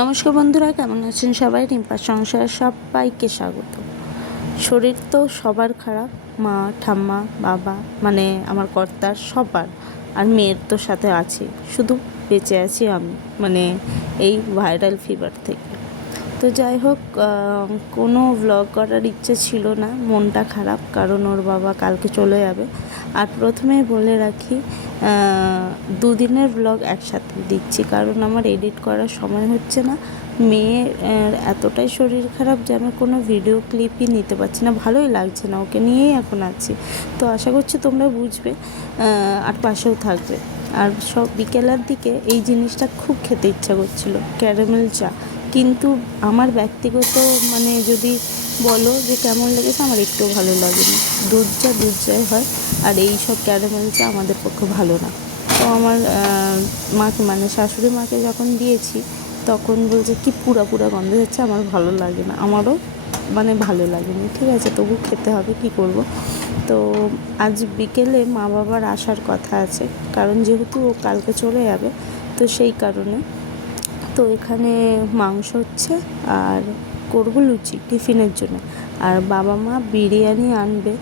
নমস্কার বন্ধুরা, কেমন আছেন সবাই? রিম্পার সংসারে সবাইকে স্বাগত। শরীর তো সবার খারাপ, মা, ঠাম্মা, বাবা, মানে আমার কর্তার সবার, আর মেয়ের তো সাথে আছে। শুধু বেঁচে আছি আমি, মানে এই ভাইরাল ফিভার থেকে। তো যাই হোক, কোনো ব্লগ করার ইচ্ছে ছিল না, মনটা খারাপ, কারণ ওর বাবা কালকে চলে যাবে। আর প্রথমেই বলে রাখি, দুদিনের ব্লগ একসাথে দিচ্ছি, কারণ আমার এডিট করার সময় হচ্ছে না। মেয়ের এতটাই শরীর খারাপ যে আমি কোনো ভিডিও ক্লিপই নিতে পারছি না, ভালোই লাগছে না, ওকে নিয়েই এখন আছি। তো আশা করছি তোমরা বুঝবে আর পাশেও থাকবে। আর সব বিকেলের দিকে এই জিনিসটা খুব খেতে ইচ্ছা করছিল, ক্যারামেল চা। কিন্তু আমার ব্যক্তিগত মানে যদি বলো যে কেমন লেগেছে, আমার একটুও ভালো লাগেনি। দুধ চাই হয়, আর এই সব ক্যারামেল চা আমাদের পক্ষে ভালো না। তো আমার মাকে, মানে শাশুড়ি মাকে যখন দিয়েছি, তখন বলছে কি পুরা গন্ধ যাচ্ছে, আমার ভালো লাগে না। আমারও মানে ভালো লাগেনি, ঠিক আছে, তবু খেতে হবে, কি করব। তো আজ বিকেলে মা বাবার আসার কথা আছে, কারণ যেহেতু ও কালকে চলে যাবে, তো সেই কারণে। তো এখানে মাংস হচ্ছে আর করবো লুচি টিফিনের জন্য, আর বাবা মা বিরিয়ানি আনবে।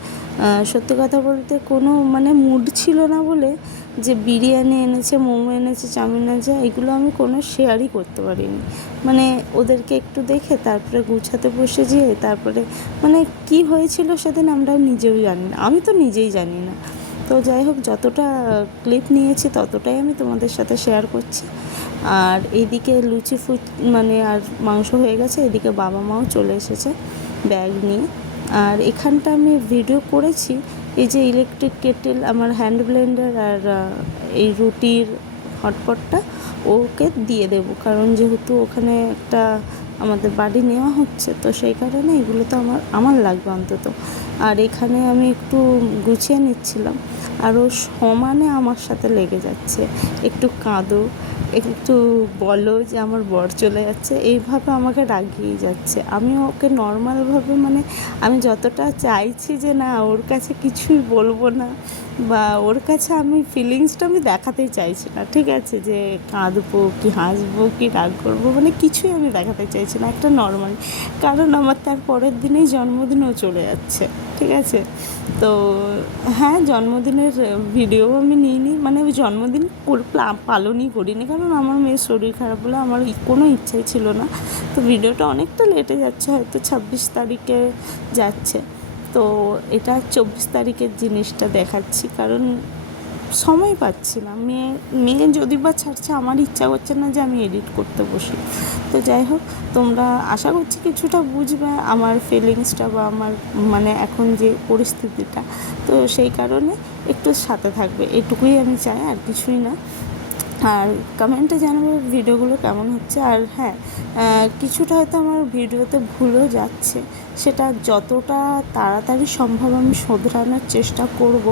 সত্যি কথা বলতে কোনো মানে মুড ছিল না বলে যে বিরিয়ানি এনেছে, মোমো এনেছে, চাউমিন এনেছে, এগুলো আমি কোনো শেয়ারই করতে পারিনি। মানে ওদেরকে একটু দেখে তারপরে গুছাতে বসে যেয়ে তারপরে মানে কি হয়েছিল সেদিন আমরা নিজেও জানি না, আমি তো নিজেই জানি না। তো যাই হোক, যতটা ক্লিপ নিয়েছি ততটাই আমি তোমাদের সাথে শেয়ার করছি। আর এইদিকে লুচি মানে আর মাংস হয়ে গেছে, এদিকে বাবা মাও চলে এসেছে ব্যাগ নিয়ে। আর এখানটা আমি ভিডিও করেছি, এই যে ইলেকট্রিক কেটেল, আমার হ্যান্ড ব্লেন্ডার, আর এই রুটির হটপটটা ওকে দিয়ে দেবো, কারণ যেহেতু ওখানে একটা আমাদের বাড়ি নেওয়া হচ্ছে, তো সেই কারণে এগুলো তো আমার লাগবে অন্তত। আর এখানে আমি একটু গুছিয়ে নিচ্ছিলাম, আর ও সমানে আমার সাথে লেগে যাচ্ছে, একটু কাঁদো, একটু বলো যে আমার বর চলে যাচ্ছে, এইভাবে আমাকে রাগিয়ে যাচ্ছে। আমি ওকে নর্মালভাবে, মানে আমি যতটা চাইছি যে না ওর কাছে কিছুই বলবো না, বা ওর কাছে আমি ফিলিংসটা আমি দেখাতেই চাইছি না, ঠিক আছে, যে কাঁদবো কি হাসবো কি রাগ করবো, মানে কিছুই আমি দেখাতে চাইছি না, একটা নর্মাল। কারণ আমার তার পরের দিনেই জন্মদিনও চলে যাচ্ছে, ঠিক আছে। তো হ্যাঁ, জন্মদিনের ভিডিও আমি নিইনি, মানে ওই জন্মদিন পালনই করিনি, কারণ আমার মেয়ের শরীর খারাপ বলে আমার কোনো ইচ্ছাই ছিল না। তো ভিডিওটা অনেকটা লেটে যাচ্ছে, হয়তো 26 তারিখে যাচ্ছে। তো এটা 24 তারিখের জিনিসটা দেখাচ্ছি, কারণ সময় পাচ্ছি না। মেয়ে যদি বা ছাড়ছে, আমার ইচ্ছা করছে না যে আমি এডিট করতে বসি। তো যাই হোক, তোমরা আশা করছি কিছুটা বুঝবে আমার ফিলিংসটা, বা আমার মানে এখন যে পরিস্থিতিটা। তো সেই কারণে একটু সাথে থাকবে, এটুকুই আমি চাই, আর কিছুই না। আর কমেন্টে জানাবো ভিডিওগুলো কেমন হচ্ছে। আর হ্যাঁ, কিছুটা হয়তো আমার ভিডিওতে ভুলও যাচ্ছে, সেটা যতটা তাড়াতাড়ি সম্ভব আমি শোধরানোর চেষ্টা করব।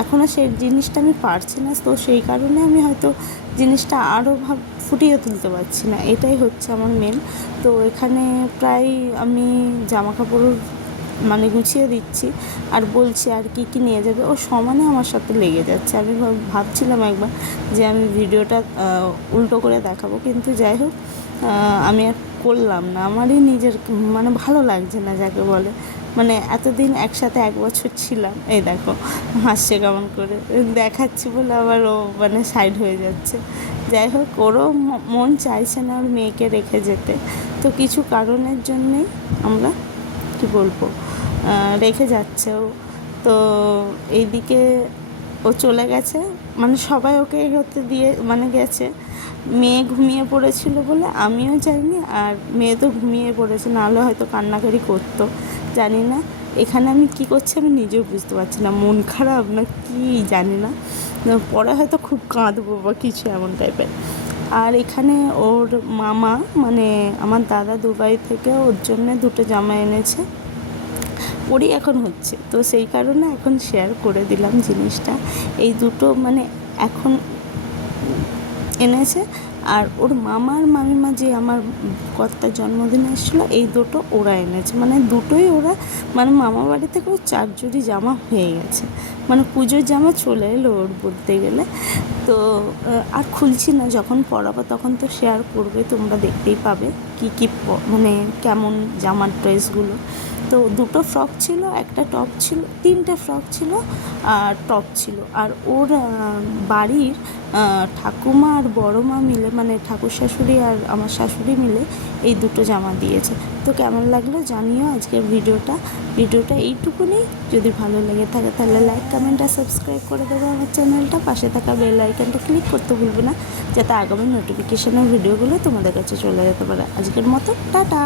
এখনও সেই জিনিসটা আমি পারছি না, তো সেই কারণে আমি হয়তো জিনিসটা আরও ফুটিয়ে তুলতে পারছি না, এটাই হচ্ছে আমার মেন। তো এখানে প্রায় আমি জামা কাপড় মানে গুছিয়ে দিচ্ছি, আর বলছি আর কি কি নিয়ে যাবে, ও সমানে আমার সাথে লেগে যাচ্ছে। আমি ভাবছিলাম একবার যে আমি ভিডিওটা উল্টো করে দেখাবো, কিন্তু যাই হোক, আমি আর করলাম না, আমারই নিজের মানে ভালো লাগছে না যাকে বলে। মানে এতদিন একসাথে 1 বছর ছিলাম, এই দেখো হাসছে কেমন করে, দেখাচ্ছি বলে আবার ও মানে সাইড হয়ে যাচ্ছে। যাই হোক, ওরও মন চাইছে না ওর মেয়েকে রেখে যেতে, তো কিছু কারণের জন্যেই আমরা কী বলবো রেখে যাচ্ছে ও। তো এইদিকে ও চলে গেছে, মানে সবাই ওকে এগোতে দিয়ে মানে গেছে। মেয়ে ঘুমিয়ে পড়েছিল বলে আমিও যাইনি, আর মেয়ে তো ঘুমিয়ে পড়েছে, নাহলে হয়তো কান্নাকাটি করতো, জানি না। এখানে আমি কী করছি আমি নিজেও বুঝতে পারছি না, মন খারাপ না কি জানি না, পরে হয়তো খুব কাঁদবো বা কিছু এমন টাইপের। আর এখানে ওর মামা, মানে আমার দাদা দুবাই থেকে ওর জন্য 2টো জামা এনেছে, ওরই এখন হচ্ছে, তো সেই কারণে এখন শেয়ার করে দিলাম জিনিসটা। এই দুটো মানে এখন এনেছে, আর ওর মামার মামিমা যে আমার কর্তার জন্মদিনে এসেছিলো, এই দুটো ওরা এনেছে, মানে দুটোই ওরা, মানে মামা বাড়ি থেকে ওর 4 জোড়ি জামা হয়ে গেছে, মানে পুজোর জামা চলে এলো ওর বলতে গেলে। তো আর খুলছি না, যখন পরাবো তখন তো শেয়ার করবে, তোমরা দেখতেই পাবে কী মানে কেমন জামার ড্রেসগুলো। তো দুটো ফ্রক ছিল, একটা টপ ছিল, 3টে ফ্রক ছিল আর টপ ছিল। আর ওর বাড়ির ঠাকুমা আর বড় মা মিলে, মানে ঠাকুর শাশুড়ি আর আমার শাশুড়ি মিলে এই দুটো জামা দিয়েছে। তো কেমন লাগলো জানিও আজকের ভিডিওটা এইটুকুনি। যদি ভালো লেগে থাকে তাহলে লাইক, কমেন্ট আর সাবস্ক্রাইব করে দেবো আমার চ্যানেলটা। পাশে থাকা বেল আইকনটা ক্লিক করতে ভুলবে না, যাতে আগামী নোটিফিকেশনের ভিডিওগুলো তোমাদের কাছে চলে যেতে পারে। আজকের মতো টাটা।